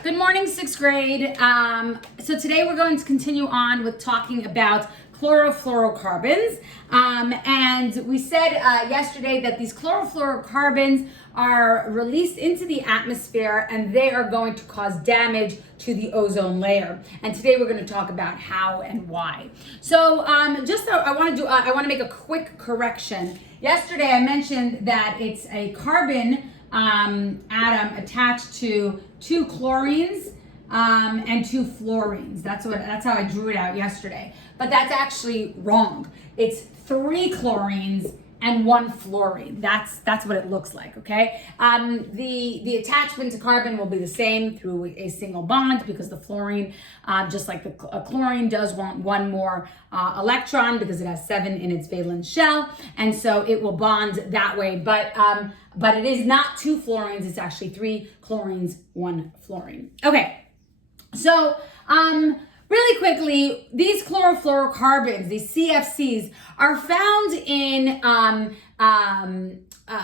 Good morning, sixth grade. So today we're going to continue on with talking about chlorofluorocarbons. And we said yesterday that these chlorofluorocarbons are released into the atmosphere and they are going to cause damage to the ozone layer. And today we're going to talk about how and why. So I want to make a quick correction. Yesterday I mentioned that it's a carbon atom attached to 2 chlorines and 2 fluorines. That's how I drew it out yesterday. But that's actually wrong. It's 3 chlorines and 1 fluorine. That's what it looks like, okay? The attachment to carbon will be the same through a single bond because the fluorine, just like the chlorine, does want 1 more electron because it has 7 in its valence shell, and so it will bond that way. But it is not 2 fluorines, it's actually 3 chlorines, 1 fluorine. Okay, so really quickly, these chlorofluorocarbons, these CFCs, are found in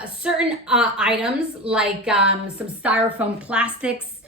certain items like some styrofoam plastics,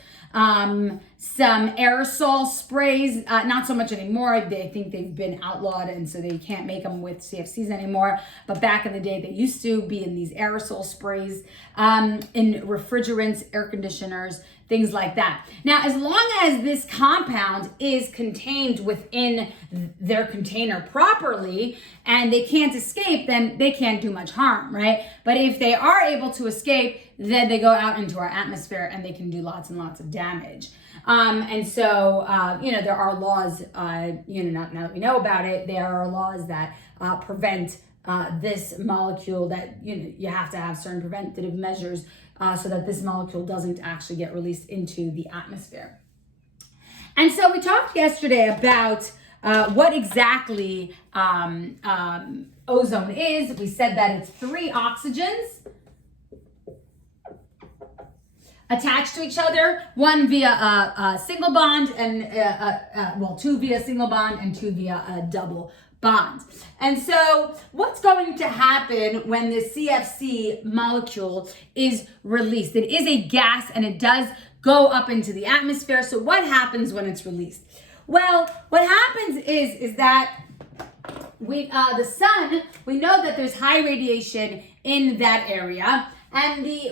some aerosol sprays, not so much anymore. I think they've been outlawed and so they can't make them with CFCs anymore. But back in the day, they used to be in these aerosol sprays, in refrigerants, air conditioners, things like that. Now, as long as this compound is contained within their container properly and they can't escape, then they can't do much harm, right? But if they are able to escape, then they go out into our atmosphere and they can do lots and lots of damage. And so, there are laws, now that we know about it, there are laws that prevent this molecule, that you have to have certain preventative measures so that this molecule doesn't actually get released into the atmosphere. And so we talked yesterday about what exactly ozone is. We said that it's 3 oxygens attached to each other, 1 via a single bond and 2 via single bond and 2 via a double bond. And so what's going to happen when the CFC molecule is released? It is a gas and it does go up into the atmosphere. So what happens when it's released? Well, what happens is that the sun, we know that there's high radiation in that area. And the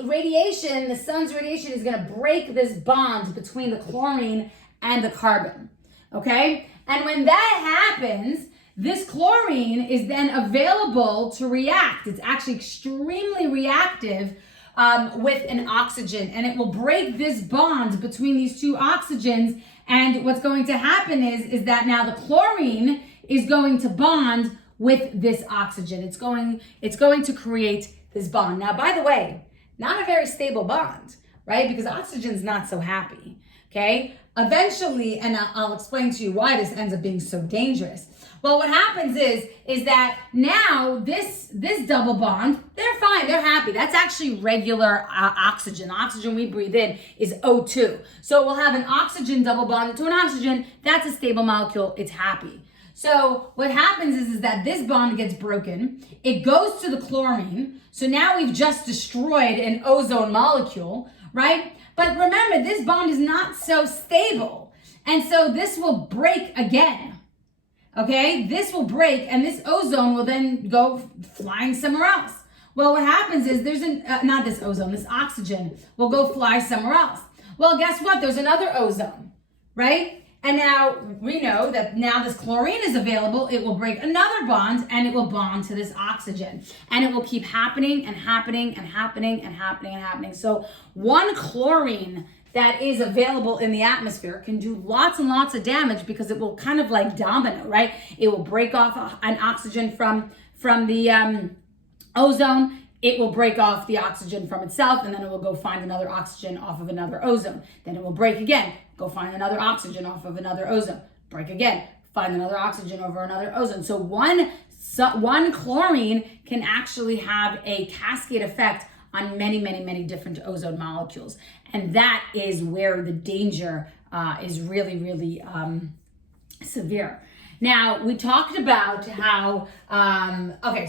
sun's radiation is going to break this bond between the chlorine and the carbon, okay? And when that happens, this chlorine is then available to react. It's actually extremely reactive with an oxygen, and it will break this bond between these 2 oxygens. And what's going to happen is that now the chlorine is going to bond with this oxygen. It's going to create this bond. Now, by the way, not a very stable bond, right? Because oxygen's not so happy, okay? Eventually, and I'll explain to you why this ends up being so dangerous. Well, what happens is that now this double bond, they're fine, they're happy. That's actually regular oxygen. The oxygen we breathe in is O2. So we'll have an oxygen double bond to an oxygen. That's a stable molecule. It's happy. So what happens is that this bond gets broken. It goes to the chlorine. So now we've just destroyed an ozone molecule, right? But remember, this bond is not so stable. And so this will break again, okay? This will break and this ozone will then go flying somewhere else. Well, what happens is this oxygen will go fly somewhere else. Well, guess what? There's another ozone, right? And now we know that now this chlorine is available, it will break another bond and it will bond to this oxygen. And it will keep happening and happening and happening and happening and happening. So 1 chlorine that is available in the atmosphere can do lots and lots of damage because it will kind of like domino, right? It will break off an oxygen from the ozone. It will break off the oxygen from itself, and then it will go find another oxygen off of another ozone. Then it will break again, go find another oxygen off of another ozone. Break again, find another oxygen over another ozone. So one chlorine can actually have a cascade effect on many, many, many different ozone molecules. And that is where the danger is really, really severe. Now, we talked about how,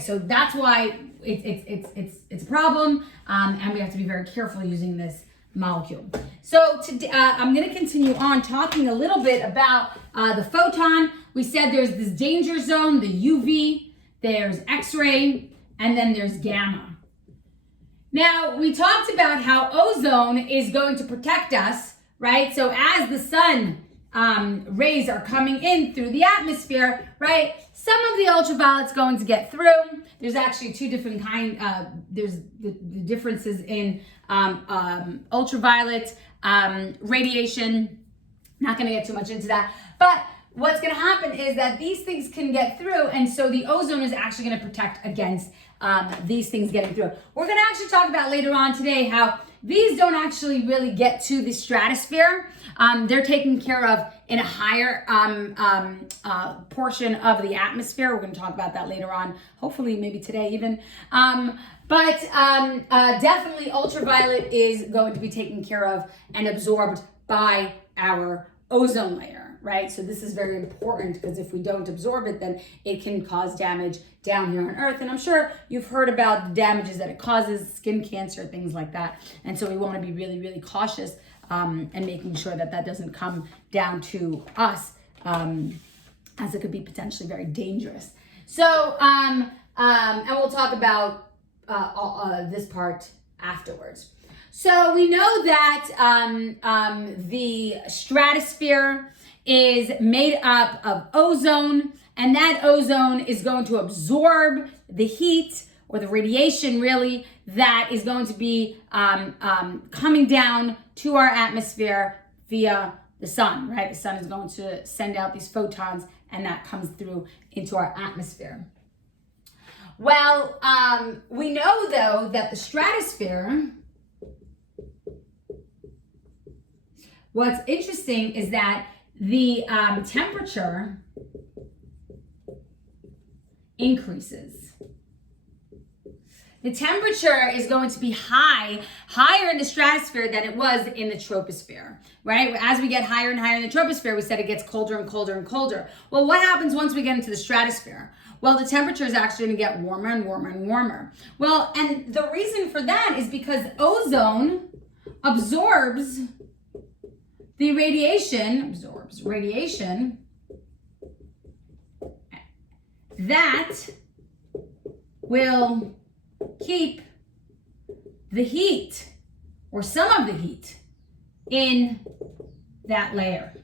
so that's why it's a problem, and we have to be very careful using this molecule. So today, I'm going to continue on talking a little bit about the photon. We said there's this danger zone, the UV, there's X-ray, and then there's gamma. Now, we talked about how ozone is going to protect us, right? So as the sun rays are coming in through the atmosphere, right? Some of the ultraviolet's going to get through. There's actually two different there's the differences in ultraviolet radiation. Not going to get too much into that, but what's going to happen is that these things can get through, and so the ozone is actually going to protect against these things getting through. We're going to actually talk about later on today how these don't actually really get to the stratosphere. They're taken care of in a higher portion of the atmosphere. We're going to talk about that later on, hopefully maybe today even. But definitely ultraviolet is going to be taken care of and absorbed by our ozone layer, right? So this is very important because if we don't absorb it, then it can cause damage down here on Earth. And I'm sure you've heard about the damages that it causes, skin cancer, things like that. And so we want to be really, really cautious and making sure that that doesn't come down to us, as it could be potentially very dangerous. So, and we'll talk about this part afterwards. So we know that the stratosphere is made up of ozone, and that ozone is going to absorb the heat or the radiation really that is going to be coming down to our atmosphere via the sun, right? The sun is going to send out these photons, and that comes through into our atmosphere. Well, we know though that the stratosphere, what's interesting is that the temperature increases. The temperature is going to be higher in the stratosphere than it was in the troposphere, right? As we get higher and higher in the troposphere, we said it gets colder and colder and colder. Well, what happens once we get into the stratosphere? Well, the temperature is actually going to get warmer and warmer and warmer. Well, and the reason for that is because ozone absorbs the radiation, that will keep the heat or some of the heat in that layer,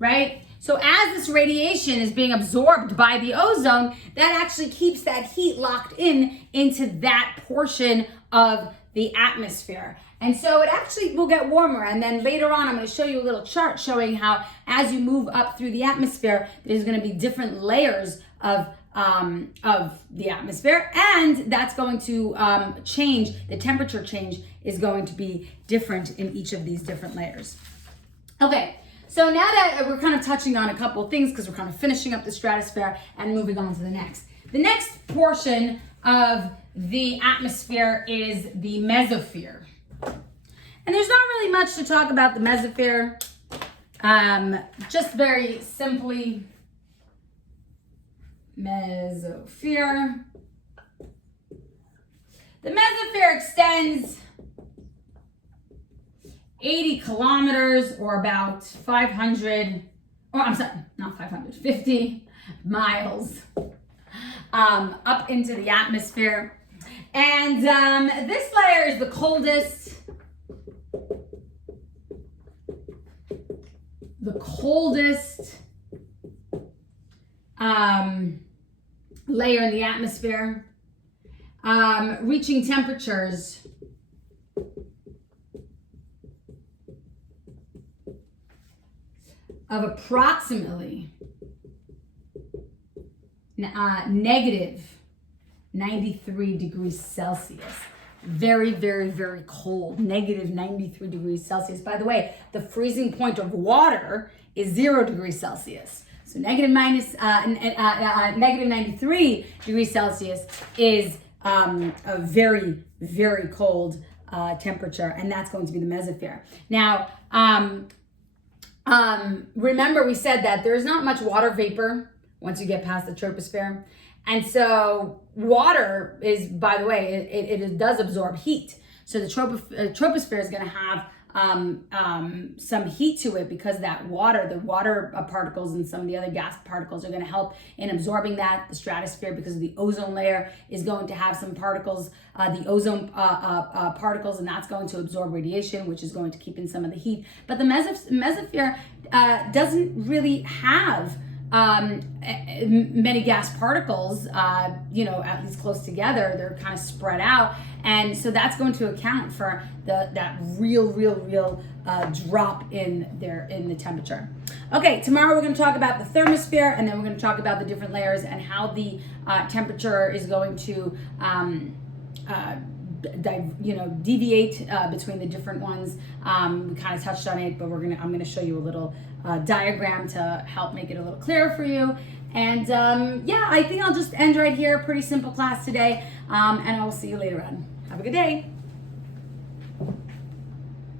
right? So as this radiation is being absorbed by the ozone, that actually keeps that heat locked into that portion of the atmosphere. And so it actually will get warmer. And then later on, I'm going to show you a little chart showing how as you move up through the atmosphere, there's going to be different layers of the atmosphere, and that's going to change. The temperature change is going to be different in each of these different layers. Okay, so now that we're kind of touching on a couple of things because we're kind of finishing up the stratosphere and moving on to the next. The next portion of the atmosphere is the mesosphere. And there's not really much to talk about the mesosphere. Just very simply, mesosphere. The mesosphere extends 80 kilometers or about 50 miles up into the atmosphere. And this layer is the coldest. Layer in the atmosphere, reaching temperatures of approximately negative 93 degrees Celsius. Very, very, very cold, negative 93 degrees Celsius. By the way, the freezing point of water is 0 degrees Celsius. So negative 93 degrees Celsius is a very, very cold temperature, and that's going to be the mesosphere. Now, remember we said that there's not much water vapor once you get past the troposphere. And so water is, by the way, it does absorb heat. So the troposphere is going to have some heat to it because the water particles and some of the other gas particles are going to help in absorbing that. The stratosphere, because of the ozone layer, is going to have some particles, the ozone particles, and that's going to absorb radiation, which is going to keep in some of the heat. But the mesosphere doesn't really have many gas particles, at least close together. They're kind of spread out, and so that's going to account for that real drop in the temperature. Okay, tomorrow we're going to talk about the thermosphere, and then we're going to talk about the different layers and how the temperature is going to deviate between the different ones. We kind of touched on it, but I'm going to show you a little diagram to help make it a little clearer for you. And I think I'll just end right here. Pretty simple class today, and I will see you later on. Have a good day.